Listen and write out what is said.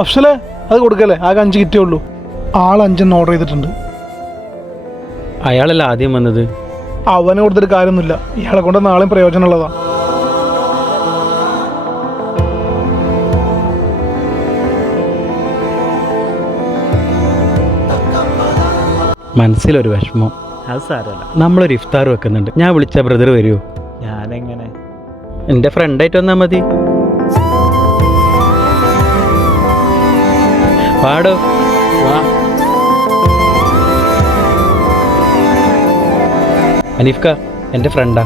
അഫ്സലെ അത് കൊടുക്കല്ലേ, ആകെ 5 കിറ്റേ ഉള്ളൂ. ആൾ 5 ഓർഡർ ചെയ്തിട്ടുണ്ട്. അയാളല്ല ആദ്യം വന്നത്. അവന് കൊടുത്തിട്ട് കാര്യമൊന്നുമില്ല, ഇയാളെ കൊണ്ട് നാളെയും പ്രയോജനമുള്ളതാ. മനസ്സിലൊരു വിഷമം. അത് സാരമല്ല. നമ്മളൊരു ഇഫ്താർ വെക്കുന്നുണ്ട്. ഞാൻ വിളിച്ച ബ്രദർ വരുമോ? ഞാനെങ്ങനെ? എൻ്റെ ഫ്രണ്ടായിട്ട് വന്നാൽ മതി. പാടോ വാ. അനീഫ്ക എൻ്റെ ഫ്രണ്ടാ.